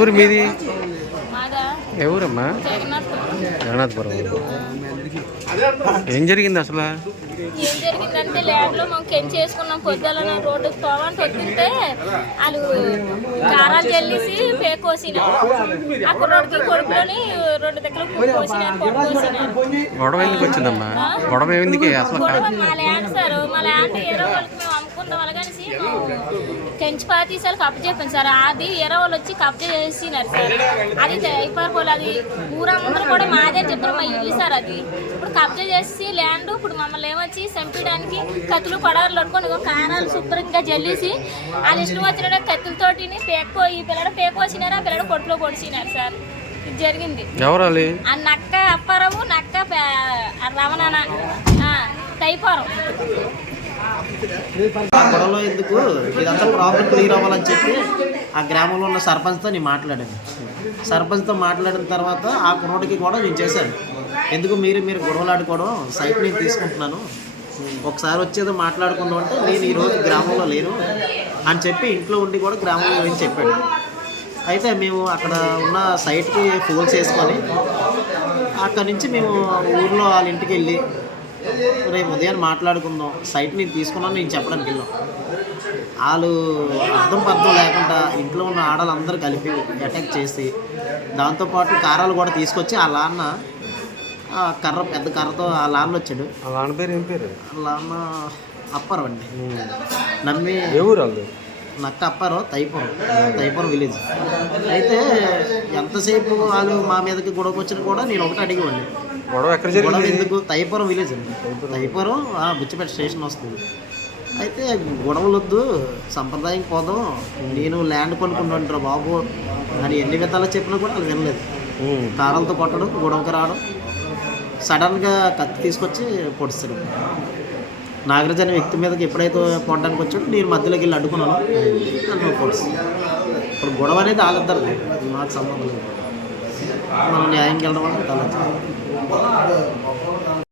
ఎవరు మీది? మాదా ఎవరమ్మా? జగన్నాథపురం. ఏం జరిగింది అసలు? ఏం జరిగిందంటే ల్యాబ్లో మేము కెంచి చేసుకున్నాం. పొద్దున రోడ్డుకి పోవంటే వస్తుంటే వాళ్ళు కారాలు చెల్లిసి పేకోసినారు. ఆ కుర్రోడికి కొడుకులోని 2 దగ్గర కోసినారు, కొట్టుకోసినారు. గొడవ ఎందుకు వచ్చిందమ్మా? గొడవ ఎందుకు అసలు? గొడవ మా ల్యాండ్ సార్, మా ల్యాండ్ ఏరో వాళ్ళకి మేము అమ్ముకున్న వాళ్ళు కలిసి కెంచి పాతీసాలు కబ్జా చెప్పాను సార్. అది ఏరో వాళ్ళు వచ్చి కబ్జా చేసినారు సార్. అది అయిపోయి అది ఊరందరూ కూడా మాదే చెప్తారు, మా ఇల్లు సార్. అది ఇప్పుడు కబ్జా చేసి ల్యాండ్ ఇప్పుడు మమ్మల్ని ఏమొచ్చి చంపడానికి కత్తులు పడారులు పట్టుకొని కారాలు శుభ్రంగా జల్లేసి వాళ్ళు ఇష్టం వచ్చిన కత్తులతోటి ఈ పిల్లడు పేకోసినారు, ఆ పిల్లడు కొట్టులో పొడిచినారు సార్. ఇది జరిగింది. ఎవరు? ఆ నక్క అప్పారావు, నక్క రమణాన తైపారం. గొడవలో ఎందుకు, ఇదంతా ప్రాబ్లం క్లియర్ అవ్వాలని చెప్పి ఆ గ్రామంలో ఉన్న సర్పంచ్తో నేను మాట్లాడాను. సర్పంచ్తో మాట్లాడిన తర్వాత ఆ కుర్రోడికి కూడా నేను చేశాను. ఎందుకు మీరు గొడవలు ఆడుకోవడం, సైట్ నేను తీసుకుంటున్నాను, ఒకసారి వచ్చేదో మాట్లాడుకుందాం అంటే నేను ఈరోజు గ్రామంలో లేను అని చెప్పి ఇంట్లో ఉండి కూడా గ్రామంలో లేని చెప్పాడు. అయితే మేము అక్కడ ఉన్న సైట్కి ఫోన్స్ వేసుకొని అక్కడి నుంచి మేము ఊర్లో వాళ్ళ ఇంటికి వెళ్ళి రేపు ఉదయాన్ని మాట్లాడుకుందాం, సైట్ నేను తీసుకున్నాను నేను చెప్పడానికి వెళ్ళాం. వాళ్ళు అర్థం పర్థం లేకుండా ఇంట్లో ఉన్న ఆడవాళ్ళందరూ కలిపి అటాక్ చేసి దాంతోపాటు కారాలు కూడా తీసుకొచ్చి ఆ లాన్న కర్ర పెద్ద కర్రతో ఆ లాన్న వచ్చాడు. ఆ లాన్న పేరు ఏం పేరు? లాన్న అప్పారం అండి. నమ్మి ఎవరు? నక్క అప్పారం, తైపురం విలేజ్. అయితే ఎంతసేపు వాళ్ళు మా మీదకి గొడవకు వచ్చినా కూడా నేను ఒకటి అడిగేవాడిని, గొడవ ఎక్కడ జరిగింది? గొడవ ఎందుకు? తైపురం విలేజ్ అండి. తైపురం బుచ్చిపేట స్టేషన్ వస్తుంది. అయితే గొడవలు వద్దు, సంప్రదాయం పోదాం, నేను ల్యాండ్ కొనుక్కుంటాను బాబు అని ఎన్ని విధాలు చెప్పినా కూడా వాళ్ళు వినలేదు. కారాలతో కొట్టడం, గొడవకి రావడం, సడన్గా కత్తి తీసుకొచ్చి పొడుస్తాడు. నాగరాజు అనే వ్యక్తి మీదకి ఎప్పుడైతే పొడడానికి వచ్చాడో నేను మధ్యలోకి వెళ్ళి అడ్డుకున్నాను, నన్ను పొడుస్తుంది. ఇప్పుడు గొడవ అనేది వాళ్ళిద్దరిది, నాకు సంబంధం లేదు. మనం న్యాయంకి వెళ్ళడం వల్ల